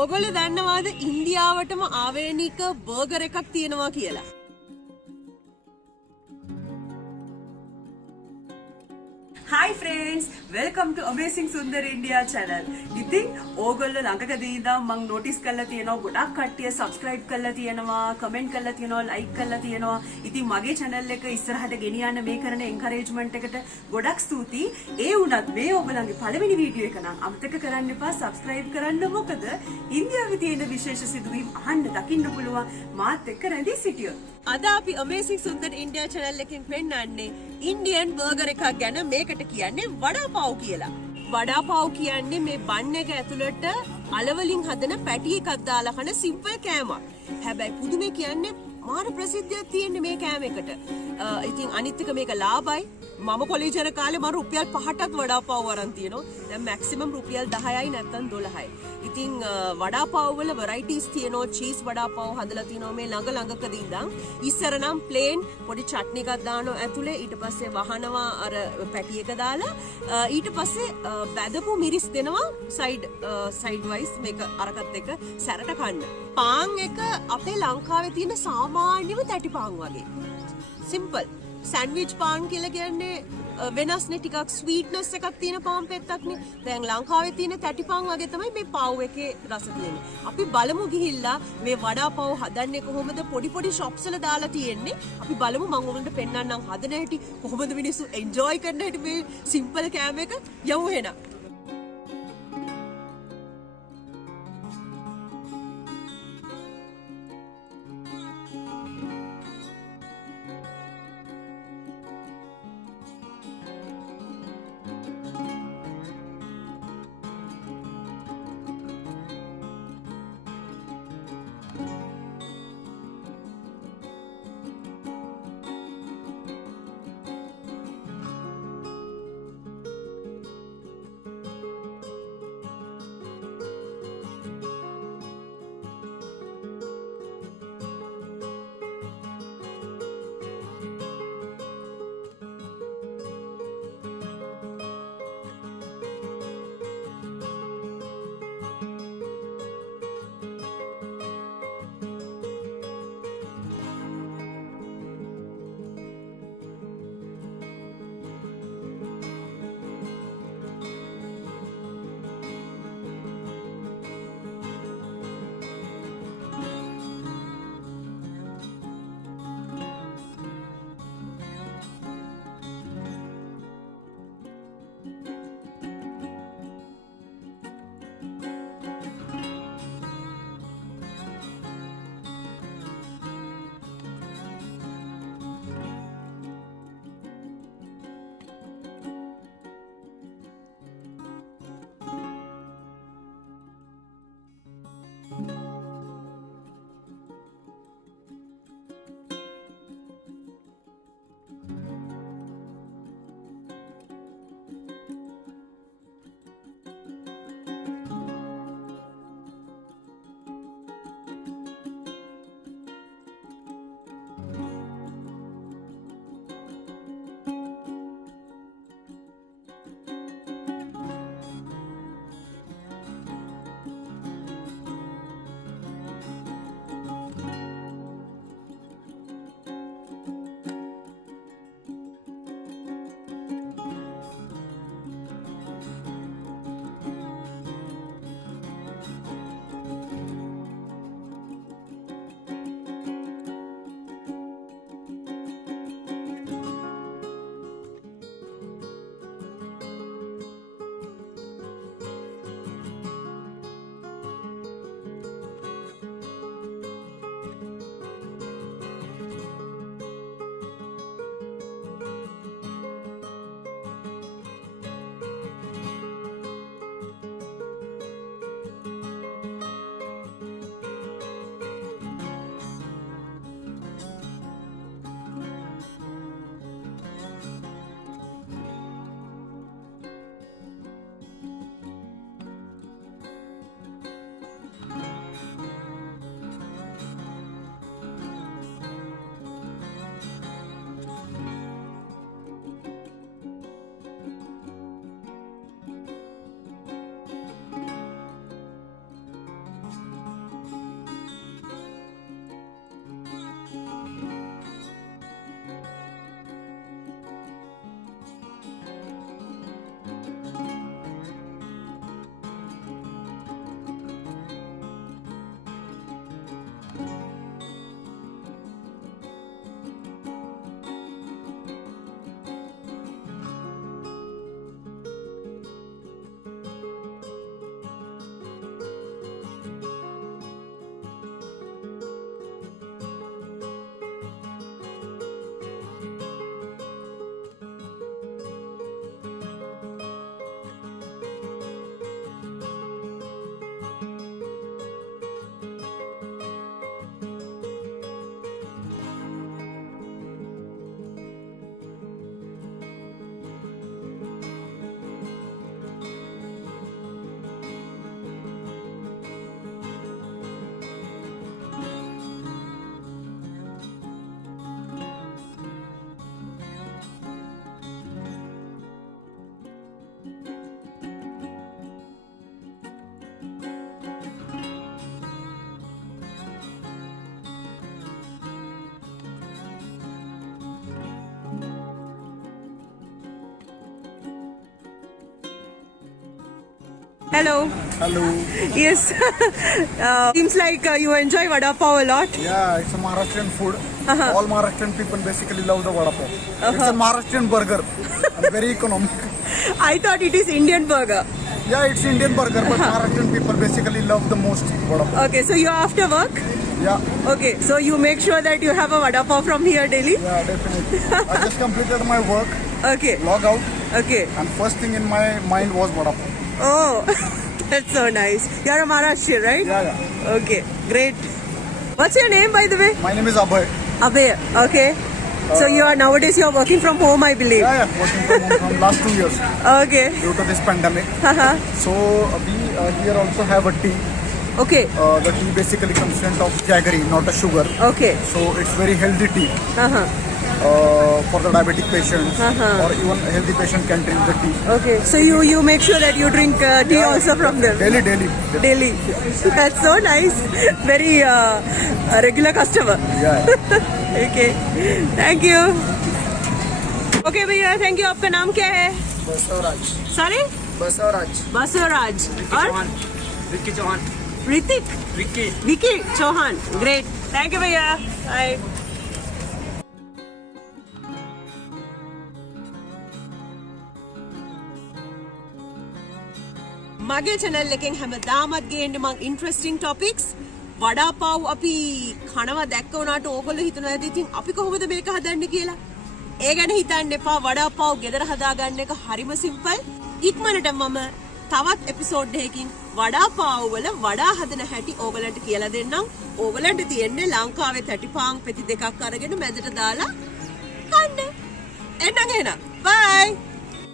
ඔයගොල්ලෝ දන්නවාද ඉන්දියාවටම ආවේනික බර්ගර් එකක් තියෙනවා කියලා? Hi friends, welcome to Amazing Sundar India channel. ඉතින් ඕගොල්ලෝ ළඟකදී ඉඳන් මම notice කරලා තියෙනවා ගොඩක් කට්ටිය subscribe කරලා තියෙනවා, comment කරලා තියෙනවා, like කරලා තියෙනවා. ඉතින් මගේ channel එක ඉස්සරහට ගෙනියන්න මේ කරන encouragement එකට ගොඩක් ස්තුතියි. ඒ වුණත් මේ ඕගොල්ලන්ගේ පළවෙනි වීඩියෝ එක නම් අමතක කරන්න එපා subscribe කරන්න. මොකද ඉන්දියාවේ තියෙන විශේෂ සිදුවීම් අහන්න දකින්න පුළුවන් මාත් එක්ක රැඳී සිටියොත්. අද අපි Amazing Sundar India channel එකෙන් පෙන්නන්නේ ඉන්දියන් බර්ගර් එකක් ගැන. මේකට කියන්නේ වඩා පාව් කියලා. වඩා පාව් කියන්නේ මේ බන් එක ඇතුළට අලවලින් හදන පැටි එකක් දාලා කන සිම්පල් කෑමක්. හැබැයි පුදුමේ කියන්නේ මාර ප්‍රසිද්ධියක් තියෙන්නේ මේ කෑම එකට. ඉතින් අනිත් එක මේක ලාභයි. මම කොලේජ් යන කාලේ මම රුපියල් 5ටත් වඩා පාව් වරන් තියෙනවා. දැන් මැක්සිමම් රුපියල් 10යි නැත්නම් 12යි. ඉතින් වඩා පාව් වල varieties තියෙනවා. චීස් වඩා පාව් හදලා තියෙනවා මේ ළඟකදී ඉඳන්. ඉස්සර නම් ප්ලේන් පොඩි චට්නි එකක් දානවා ඇතුලේ. ඊට පස්සේ වහනවා අර පැටි එක දාලා. ඊට පස්සේ බැදපු මිරිස් දෙනවා සයිඩ් වයිස් මේක අරකට එක සැරට කන්න. පාන් එක අපේ ලංකාවේ තියෙන සාමාන්‍යම තැටි පාන් වගේ. සිම්පල්. සෑන්ඩ්විච් පාන් කියලා කියන්නේ වෙනස්නේ ටිකක් ස්වීට්නස් එකක් තියෙන පාන් පෙත්තක්නේ. දැන් ලංකාවේ තියෙන තැටි පාන් වගේ තමයි මේ පාව් එකේ රස තියෙන්නේ. අපි බලමු ගිහිල්ලා මේ වඩා පාව් හදන්නේ කොහොමද? පොඩි shops වල දාලා තියෙන්නේ. අපි බලමු මම ඔයගොල්ලන්ට පෙන්නන්නම් හදන හැටි කොහොමද මිනිස්සු එන්ජොයි කරන හැටි මේ සිම්පල් කෑම එක. යමු එහෙනම්. Hello. Hello. Yes. Seems like you enjoy vada pav a lot. Yeah, it's a Maharashtrian food. Uh-huh. All Maharashtrian people basically love the vada pav. It's a Maharashtrian burger. And very economic. I thought it is Indian burger. Yeah, it's Indian burger, but Maharashtrian people basically love the most vada pav. Okay, so you're after work? Yeah, Okay, so you make sure that you have a vada pav from here daily? yeah, definitely. I just completed my work, Okay, log out, okay. and first thing in my mind was vada pav. Oh, that's so nice. You're a Maharashtrian, right? Yeah, yeah. Okay, great. What's your name, by the way? My name is Abhay. Abhay. Okay. So nowadays you're working from home, I believe. Yeah, yeah, working from home from last 2 years Okay. due to this pandemic. Haha. So we here also have a tea. Okay. The tea basically consists of jaggery, not a sugar. Okay. So it's very healthy tea. Uh-huh. For the diabetic patients Uh-huh. or even a healthy patient can drink the tea. Okay. So you make sure that you drink tea also from them. Daily. Daily. That's so nice. Very a regular customer. Yeah. Okay. Thank you. Okay भैया, thank you. आपका नाम क्या है? बसवराज. Sorry? बसवराज. बसवराज. और विक्की चौहान. ऋतिक. विकी Chauhan. Great. Thank you भैया. Bye. මගේ channel එකෙන් හැමදාමත් ගේන්න මං interesting topics වඩා පාව් අපි කනවා දැක්ක උනාට ඕගොල්ලෝ හිතනවා ඇති ඉතින් අපි කොහොමද මේක හදන්නේ කියලා. ඒ ගැන හිතන්න එපා. වඩා පාව් ගෙදර හදාගන්න එක හරිම සිම්පල්. ඉක්මනට මම තවත් එපිසෝඩ් එකකින් වඩා පාව් වල වඩා හදන හැටි ඕගලන්ට කියලා දෙන්නම්. ඕගලන්ට තියෙන්නේ ලංකාවේ තැටිපාන් පෙති දෙකක් අරගෙන මැදට දාලා කන්න. එන්න. Bye.